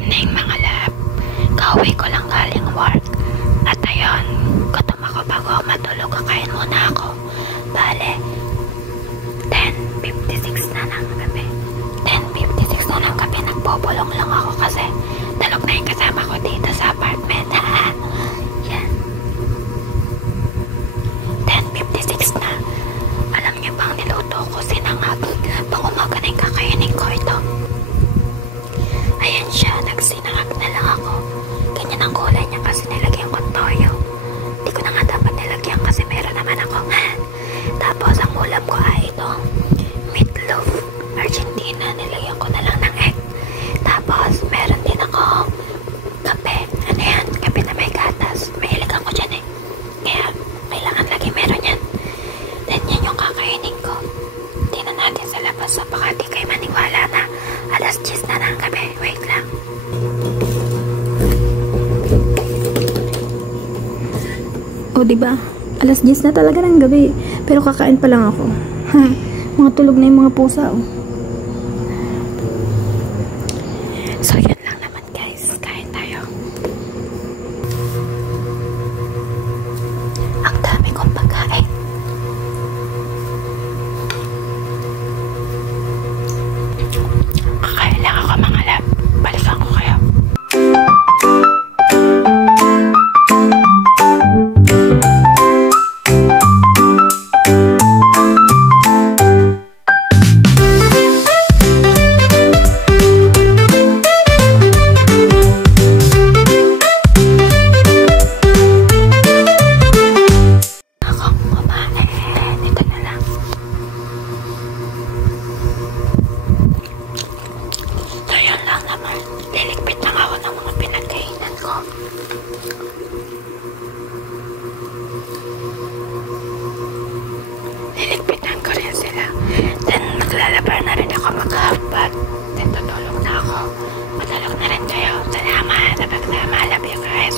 evening mga lab. Kauwi ko lang galing work. At ayun, gutom ako bago ako matulog. Kakain muna ako. Bale, 10:56 na ng gabi. 10:56 na ng gabi. Nagbubulong lang ako kasi talog na yung kasama ko dito sa apartment. Yan. 10:56 na. Alam niyo bang niluto ko sinangag? Pang umaga na yung kakainin ko ito. Ayan siya, nagsinangag na lang ako. Ganyan ang kulay niya kasi nilagyan ko toyo. Hindi ko na nga dapat nilagyan kasi meron naman ako. Tapos ang ulam ko ay ito, meatloaf Argentina. Nilagyan ko na lang ng egg. Tapos meron din ako kape. Ano yan? Kape na may gatas. Mahilig ako dyan eh. Kaya kailangan lagi meron yan. Then yan yung kakainin ko. Tingnan natin sa labas sa baka di kayo maniwala na alas 10 na ng gabi. Wait lang. O diba? Alas 10 na talaga ng gabi. Pero kakain pa lang ako. Mga tulog na yung mga pusa. Oh. So yun lang naman guys. Kain tayo. Ang dami kong pagkain. Kakain lang ako mga lab. Balikan ko kayo. Liligpit lang ako ng mga pinagkainan ko. Liligpitan ko rin sila. Then maglalabar na rin ako mag-half-bath. Then tutulog na ako. Matulog na rin kayo. Salamat. Love you guys.